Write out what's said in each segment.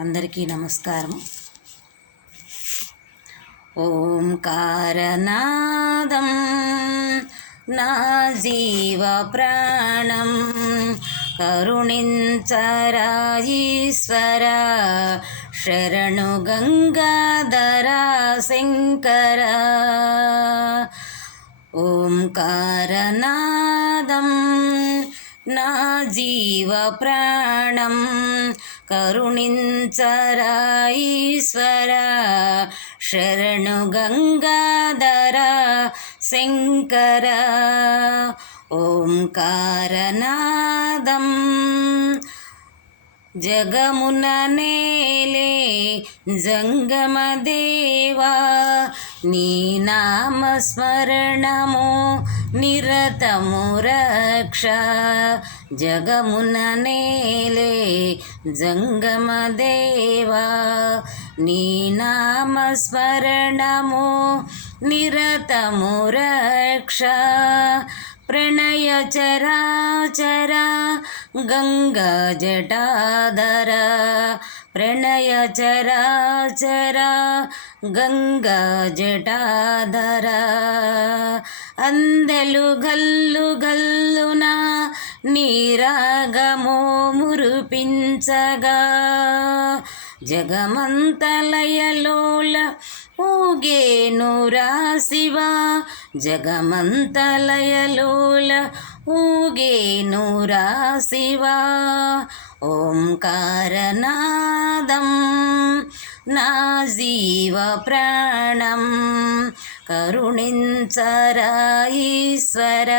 అందరికీ నమస్కారం. ఓంకారనాదం నా జీవ ప్రాణం కరుణించరా ఈశ్వర శరణు గంగాధరా శంకర. ఓంకారనాదం నా జీవ ప్రాణం కరుణించరా ఈశ్వర శరణు గంగాధరా శంకర. ఓంకారనాదం జగమున నేలే జంగమదేవా నీ నామస్మరణము నిరతము రక్ష. జగమున నేలే జంగమదేవా నీ నామస్మరణము నిరతము రక్ష. ప్రణయ చరాచర గంగా జటాధర ప్రణయ చరాచర గంగా జటాధర. అందెలు గల్లు గల్లున నీరాగమో మురిపించగా జగమంతలయలోల ఊగేనురా శివ. జగమంతలయలోల ఊగేనురా శివ. ఓంకారనాదం నా జీవ ప్రాణం కరుణించరా ఈశ్వర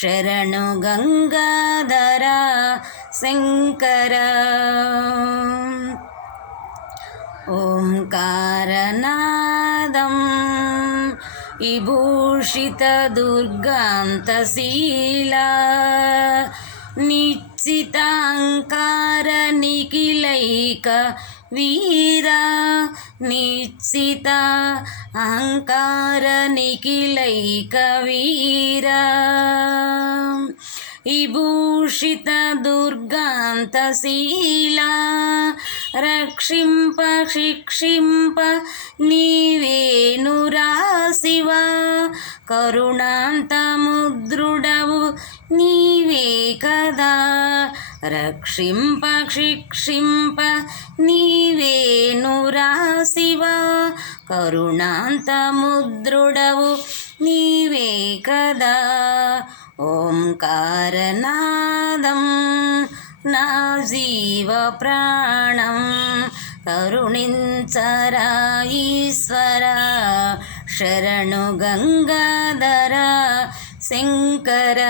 శరణు గంగాధరా శంకర. ఓంకారనాదం విభూషిత దుర్గాంతశీల నిశ్చితాంకార నిఖిలైక వీరా. నిశ్చిత అహంకార నిఖిలైక వీరా. విభూషిత దుర్గాంతశీల రక్షింప శిక్షింప నీవేనురా శివ. కరుణాంతముద్రుడవు నీవే కదా. రక్షింప శిక్షింప నీవేనురా శివ. కరుణాంతముద్రుడవు నీవే కదా. ఓంకారనాదం నా జీవ ప్రాణం కరుణించరా ఈశ్వర శరణు గంగాధరా శంకర.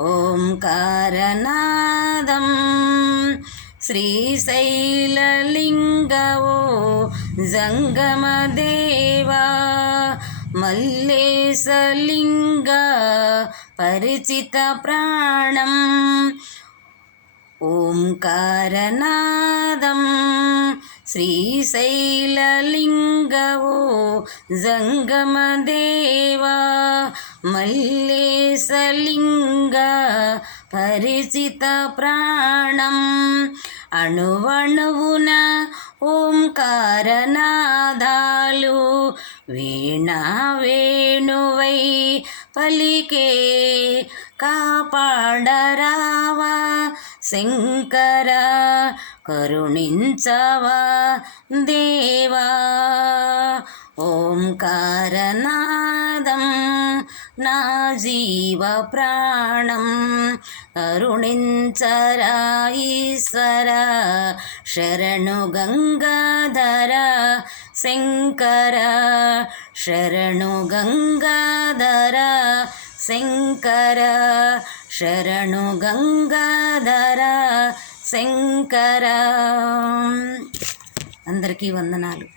ఓంకారనాదం శ్రీశైలలింగవో జంగమదేవా మల్లేశలింగ పరిచిత ప్రాణం. ఓంకారనాదం శ్రీశైలలింగవో జంగమదేవా మల్లేశలింగ పరిచిత ప్రాణం. అణువణువున ఓంకారనాదాలు వీణా వేణువై పలికే కాపాడరావా శంకర కరుణించవా దేవా. ఓంకారనాదం నా జీవ ప్రాణం కరుణించరా ఈశ్వర శరణు గంగాధరా శంకర. శరణు గంగాధరా శంకర. శరణు గంగాధరా శంకర. అందరికీ వందనాలు.